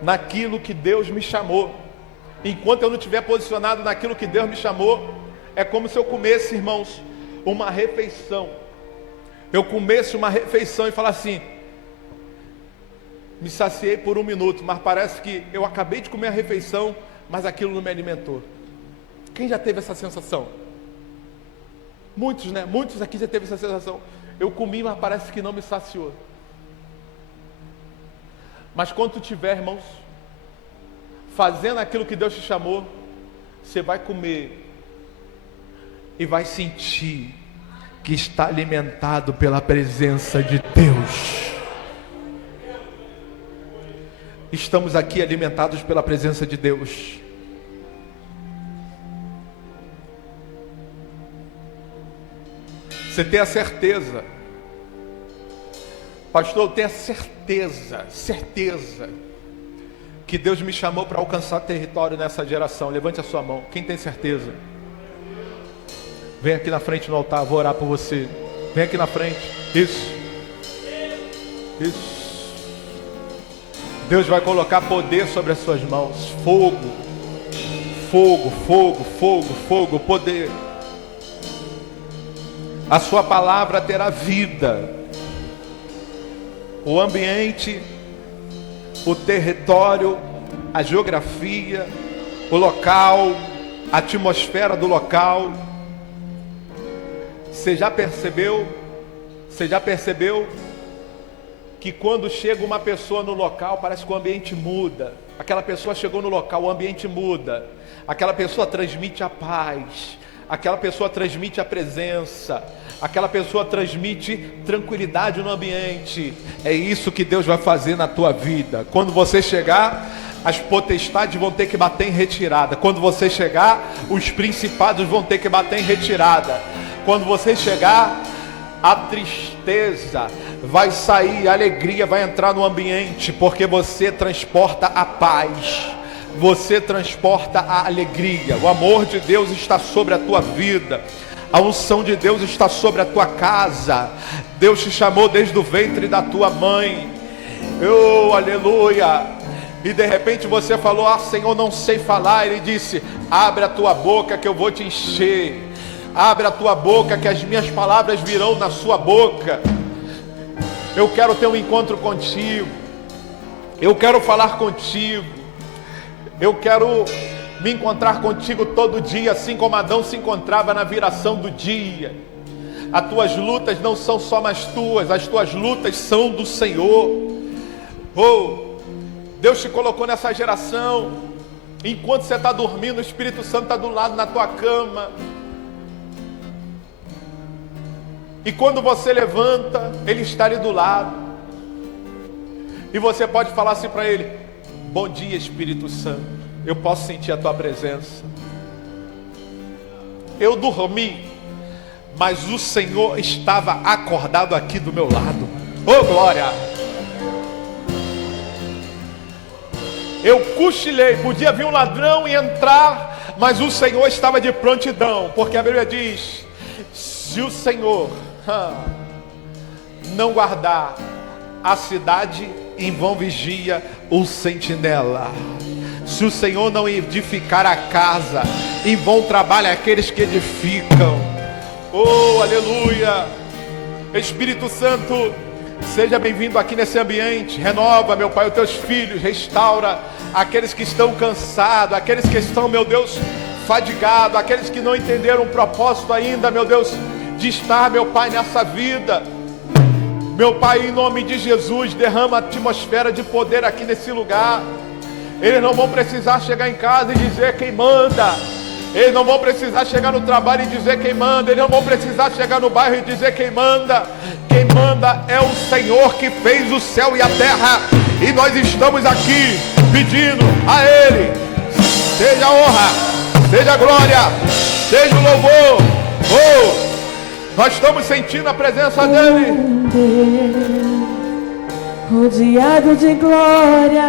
naquilo que Deus me chamou. Enquanto eu não estiver posicionado naquilo que Deus me chamou, é como se eu comesse, irmãos, uma refeição. Eu comesse uma refeição e falasse assim: me saciei por 1 minuto, mas parece que eu acabei de comer a refeição, mas aquilo não me alimentou. Quem já teve essa sensação? Muitos, né? Muitos aqui já teve essa sensação. Eu comi, mas parece que não me saciou. Mas quando tu tiver, irmãos, fazendo aquilo que Deus te chamou, você vai comer e vai sentir que está alimentado pela presença de Deus. Estamos aqui alimentados pela presença de Deus. Você tem a certeza, pastor, eu tenho a certeza que Deus me chamou para alcançar território nessa geração. Levante a sua mão, quem tem certeza? Vem aqui na frente no altar, vou orar por você. Vem aqui na frente, isso. Deus vai colocar poder sobre as suas mãos, fogo, poder. A sua palavra terá vida. O ambiente, o território, a geografia, o local, a atmosfera do local. Você já percebeu que quando chega uma pessoa no local, parece que o ambiente muda. Aquela pessoa chegou no local, o ambiente muda. Aquela pessoa transmite a paz, aquela pessoa transmite a presença, aquela pessoa transmite tranquilidade no ambiente. É isso que Deus vai fazer na tua vida. Quando você chegar, as potestades vão ter que bater em retirada. Quando você chegar, os principados vão ter que bater em retirada. Quando você chegar, a tristeza vai sair, a alegria vai entrar no ambiente, porque você transporta a paz, você transporta a alegria. O amor de Deus está sobre a tua vida, a unção de Deus está sobre a tua casa. Deus te chamou desde o ventre da tua mãe. Oh, aleluia! E de repente você falou: ah, Senhor, não sei falar. Ele disse: abre a tua boca que eu vou te encher. Abre a tua boca que as minhas palavras virão na sua boca. Eu quero ter um encontro contigo. Eu quero falar contigo. Eu quero me encontrar contigo todo dia, assim como Adão se encontrava na viração do dia. As tuas lutas não são só mais tuas, as tuas lutas são do Senhor. Oh, Deus te colocou nessa geração. Enquanto você está dormindo, o Espírito Santo está do lado na tua cama. E quando você levanta, Ele está ali do lado. E você pode falar assim para Ele: bom dia, Espírito Santo, eu posso sentir a tua presença. Eu dormi, mas o Senhor estava acordado aqui do meu lado. Oh, glória! Eu cochilei, podia vir um ladrão e entrar, mas o Senhor estava de prontidão, porque a Bíblia diz: se o Senhor não guardar a cidade, em vão vigia o sentinela. Se o Senhor não edificar a casa, em vão trabalham aqueles que edificam. Oh, aleluia! Espírito Santo, seja bem-vindo aqui nesse ambiente. Renova, meu Pai, os teus filhos. Restaura aqueles que estão cansados, aqueles que estão, meu Deus, fadigados, aqueles que não entenderam o propósito ainda, meu Deus, de estar, meu Pai, nessa vida. Meu Pai, em nome de Jesus, derrama a atmosfera de poder aqui nesse lugar. Eles não vão precisar chegar em casa e dizer quem manda. Eles não vão precisar chegar no trabalho e dizer quem manda. Eles não vão precisar chegar no bairro e dizer quem manda. Quem manda é o Senhor que fez o céu e a terra. E nós estamos aqui pedindo a Ele: seja a honra, seja a glória, seja o louvor. Oh, nós estamos sentindo a presença dEle. Rodeado de glória,